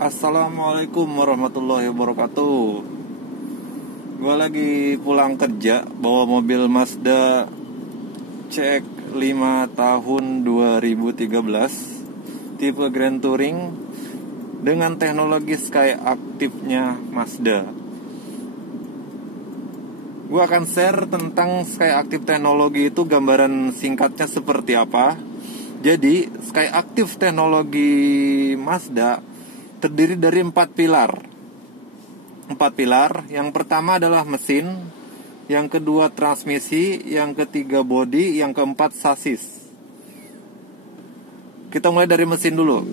Assalamualaikum warahmatullahi wabarakatuh. Gue lagi pulang kerja bawa mobil Mazda CX-5 tahun 2013 tipe Grand Touring dengan teknologi Skyactiv-nya Mazda. Gue akan share tentang Skyactiv teknologi itu, gambaran singkatnya seperti apa. Jadi Skyactiv teknologi Mazda terdiri dari 4 pilar. Yang pertama adalah mesin, yang kedua transmisi, yang ketiga bodi, yang keempat sasis. Kita mulai dari mesin dulu.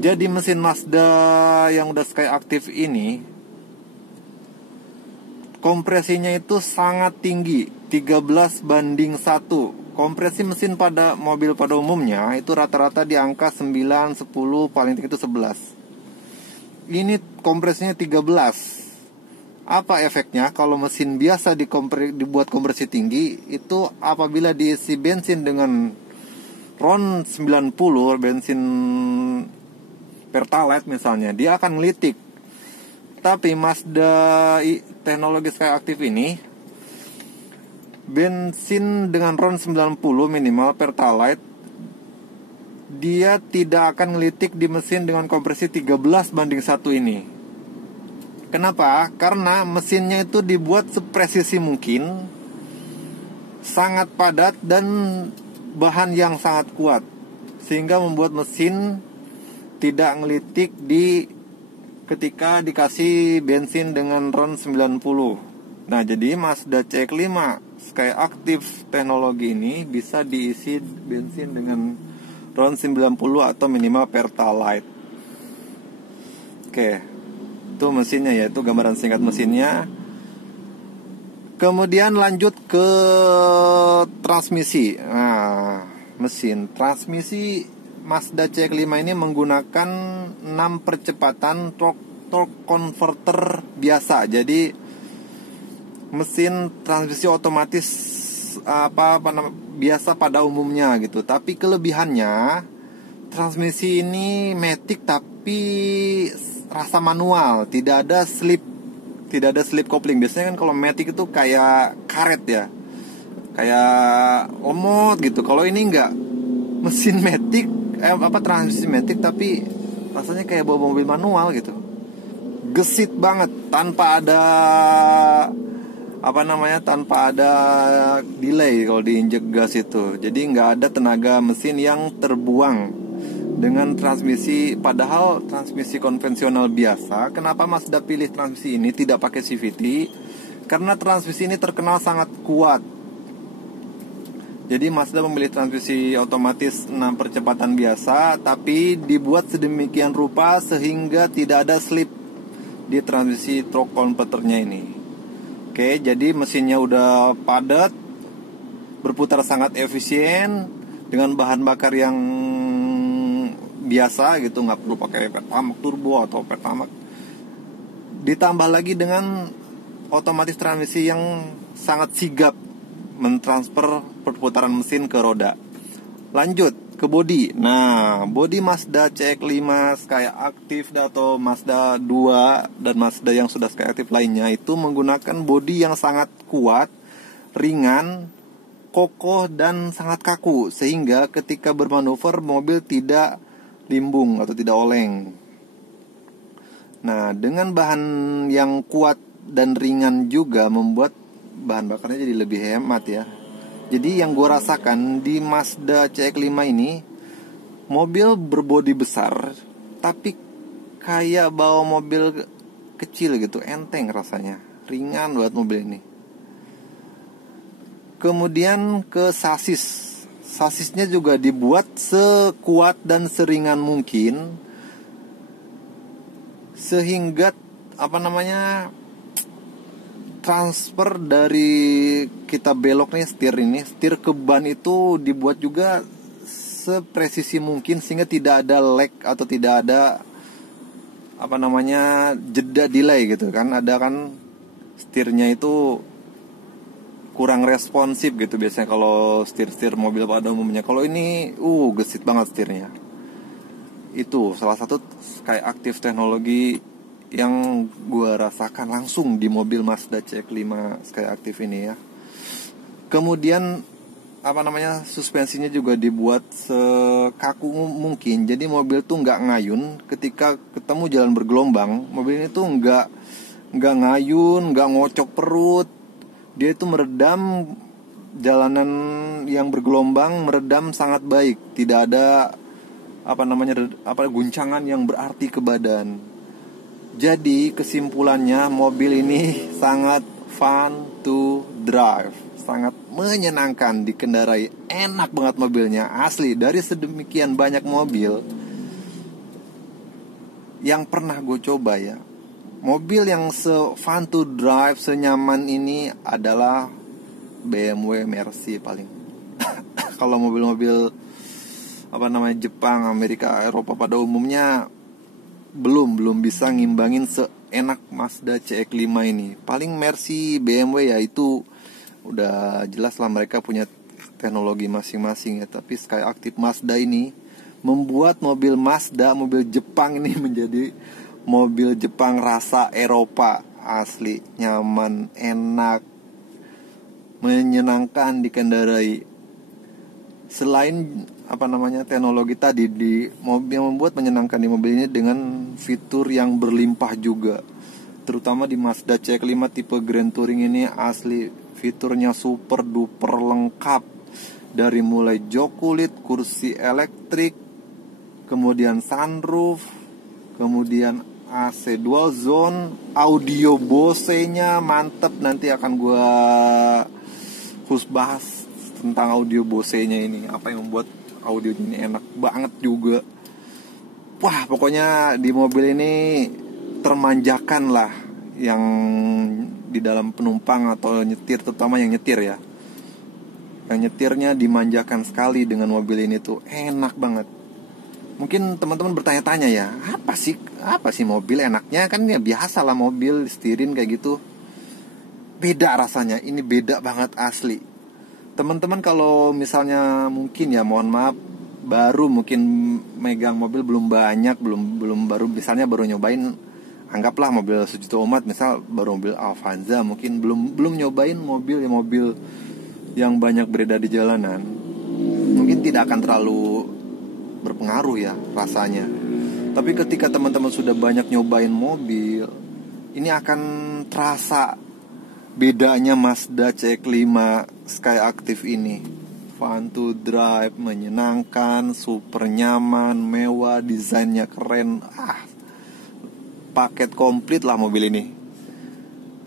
Jadi mesin Mazda yang udah Skyactiv ini kompresinya itu sangat tinggi, 13:1. Kompresi mesin pada mobil pada umumnya itu rata-rata di angka 9, 10, paling tinggi itu 11. Ini kompresinya 13. Apa efeknya kalau mesin biasa dibuat kompresi tinggi? Itu apabila diisi bensin dengan RON 90, bensin Pertalite misalnya, dia akan ngelitik. Tapi Mazda teknologi Skyactiv ini, bensin dengan RON 90 minimal Pertalite, dia tidak akan ngelitik di mesin dengan kompresi 13:1 ini. Kenapa? Karena mesinnya itu dibuat sepresisi mungkin, sangat padat dan bahan yang sangat kuat, sehingga membuat mesin tidak ngelitik ketika dikasih bensin dengan RON 90. Nah, jadi Mazda CX-5 Skyactiv teknologi ini bisa diisi bensin dengan RON 90 atau minimal Pertalite. Oke, itu mesinnya ya, itu gambaran singkat mesinnya. Kemudian lanjut ke transmisi. Nah, mesin transmisi Mazda CX-5 ini menggunakan 6 percepatan torque converter biasa. Jadi mesin transmisi otomatis biasa pada umumnya gitu. Tapi kelebihannya, transmisi ini matic tapi rasa manual, tidak ada slip coupling. Biasanya kan kalau matic itu kayak karet ya, kayak lemot gitu. Kalau ini enggak, mesin matic transmisi matic tapi rasanya kayak bawa mobil manual gitu. Gesit banget, tanpa ada delay kalau diinjek gas itu. Jadi nggak ada tenaga mesin yang terbuang dengan transmisi. Padahal transmisi konvensional biasa. Kenapa Mazda pilih transmisi ini tidak pakai CVT? Karena transmisi ini terkenal sangat kuat. Jadi Mazda memilih transmisi otomatis 6 percepatan biasa, tapi dibuat sedemikian rupa sehingga tidak ada slip di transmisi torque converternya ini. Oke, jadi mesinnya udah padat, berputar sangat efisien, dengan bahan bakar yang biasa gitu, nggak perlu pakai Pertamax turbo atau Pertamax. Ditambah lagi dengan otomatis transmisi yang sangat sigap mentransfer perputaran mesin ke roda. Lanjut ke bodi. Nah, bodi Mazda CX-5 Skyactiv atau Mazda 2 dan Mazda yang sudah Skyactiv lainnya itu menggunakan bodi yang sangat kuat, ringan, kokoh dan sangat kaku, sehingga ketika bermanuver mobil tidak limbung atau tidak oleng. Nah, dengan bahan yang kuat dan ringan juga membuat bahan bakarnya jadi lebih hemat ya. Jadi yang gue rasakan di Mazda CX-5 ini, mobil berbodi besar tapi kayak bawa mobil kecil gitu, enteng rasanya, ringan banget mobil ini. Kemudian ke sasis. Sasisnya juga dibuat sekuat dan seringan mungkin, sehingga transfer dari kita belok nih, setir ke ban itu dibuat juga sepresisi mungkin, sehingga tidak ada lag atau tidak ada jeda delay gitu kan. Ada kan setirnya itu kurang responsif gitu biasanya kalau setir mobil pada umumnya. Kalau ini gesit banget setirnya. Itu salah satu Skyactiv teknologi yang gue rasakan langsung di mobil Mazda CX-5 Skyactiv ini ya. Kemudian suspensinya juga dibuat sekaku mungkin. Jadi mobil tuh nggak ngayun ketika ketemu jalan bergelombang. Mobil ini tuh nggak ngayun, nggak ngocok perut. Dia itu meredam jalanan yang bergelombang, meredam sangat baik. Tidak ada guncangan yang berarti ke badan. Jadi kesimpulannya mobil ini sangat fun to drive, sangat menyenangkan dikendarai, enak banget mobilnya. Asli, dari sedemikian banyak mobil yang pernah gue coba ya, mobil yang se-fun to drive, senyaman ini adalah BMW Mercy paling. Kalau mobil-mobil Jepang, Amerika, Eropa pada umumnya belum bisa ngimbangin seenak Mazda CX-5 ini. Paling Mercy, BMW ya itu udah jelas lah, mereka punya teknologi masing-masing ya. Tapi Skyactiv Mazda ini membuat mobil Mazda, mobil Jepang ini menjadi mobil Jepang rasa Eropa. Asli, nyaman, enak, menyenangkan dikendarai. Selain teknologi tadi di mobil, yang membuat menyenangkan di mobil ini dengan fitur yang berlimpah juga. Terutama di Mazda CX-5 tipe Grand Touring ini, asli fiturnya super duper lengkap. Dari mulai jok kulit, kursi elektrik, kemudian sunroof, kemudian AC dual zone, audio Bose-nya mantep. Nanti akan gue khusus bahas tentang audio Bose-nya ini, apa yang membuat audio ini enak banget juga. Wah, pokoknya di mobil ini termanjakan lah yang di dalam penumpang atau nyetir, terutama yang nyetir ya. Yang nyetirnya dimanjakan sekali dengan mobil ini tuh, enak banget. Mungkin teman-teman bertanya-tanya ya, apa sih mobil enaknya? Kan ya biasa lah mobil setirin kayak gitu. Beda rasanya, ini beda banget asli. Teman-teman kalau misalnya mungkin ya, mohon maaf, baru mungkin megang mobil belum banyak, belum baru misalnya baru nyobain, anggaplah mobil sejuta umat, misal baru mobil Avanza, mungkin belum nyobain mobil yang banyak beredar di jalanan, mungkin tidak akan terlalu berpengaruh ya rasanya. Tapi ketika teman-teman sudah banyak nyobain mobil, ini akan terasa bedanya Mazda CX-5 Skyactiv ini. Fun to drive, menyenangkan, super nyaman, mewah, desainnya keren. Paket komplit lah mobil ini.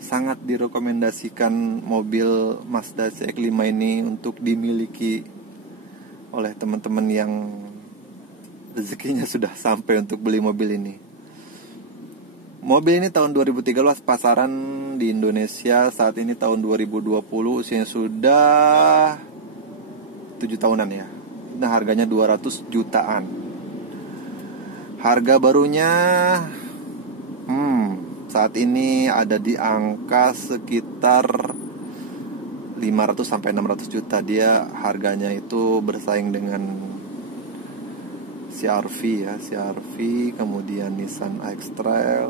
Sangat direkomendasikan mobil Mazda CX-5 ini untuk dimiliki oleh teman-teman yang rezekinya sudah sampai untuk beli mobil ini. Mobil ini tahun 2013 pasaran di Indonesia, saat ini tahun 2020, usianya sudah 7 tahunan ya. Nah, harganya 200 jutaan. Harga barunya saat ini ada di angka sekitar 500 sampai 600 juta. Dia harganya itu bersaing dengan CR-V ya, CR-V, kemudian Nissan X-Trail,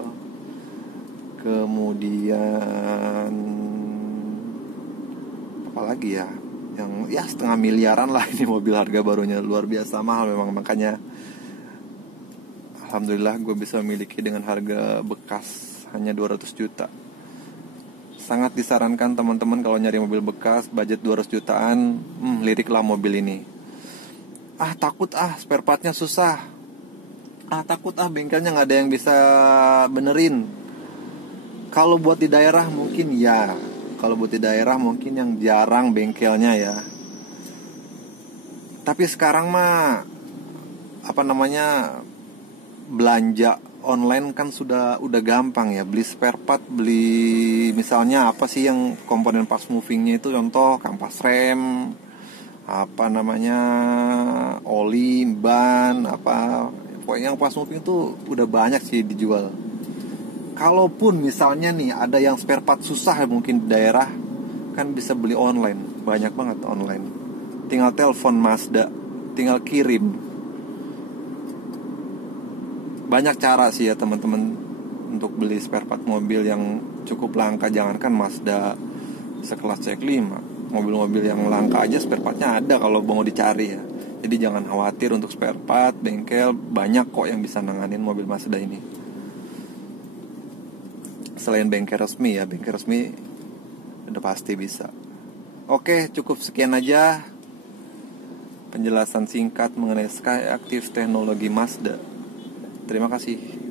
kemudian apa lagi ya, yang ya setengah miliaran lah. Ini mobil harga barunya luar biasa mahal memang, makanya alhamdulillah gue bisa memiliki dengan harga bekas hanya 200 juta. Sangat disarankan teman-teman kalau nyari mobil bekas budget 200 jutaan, liriklah mobil ini. Takut spare partnya susah, takut bengkelnya nggak ada yang bisa benerin. Kalau buat di daerah mungkin ya, kalau buat di daerah mungkin yang jarang bengkelnya ya. Tapi sekarang mah belanja online kan udah gampang ya, beli spare part, beli misalnya apa sih yang komponen fast movingnya itu, contoh kampas rem, oli, ban, pokoknya yang fast moving itu udah banyak sih dijual. Kalaupun misalnya nih ada yang spare part susah mungkin di daerah, kan bisa beli online, banyak banget online. Tinggal telepon Mazda, tinggal kirim. banyak cara sih ya teman-teman untuk beli spare part mobil yang cukup langka. Jangankan Mazda sekelas CX-5, mobil-mobil yang langka aja spare partnya ada kalau mau dicari ya. Jadi jangan khawatir untuk spare part, bengkel banyak kok yang bisa nanganin mobil Mazda ini. Selain bengkel resmi ya, bengkel resmi udah pasti bisa. Oke, cukup sekian aja penjelasan singkat mengenai Skyactiv teknologi Mazda. Terima kasih.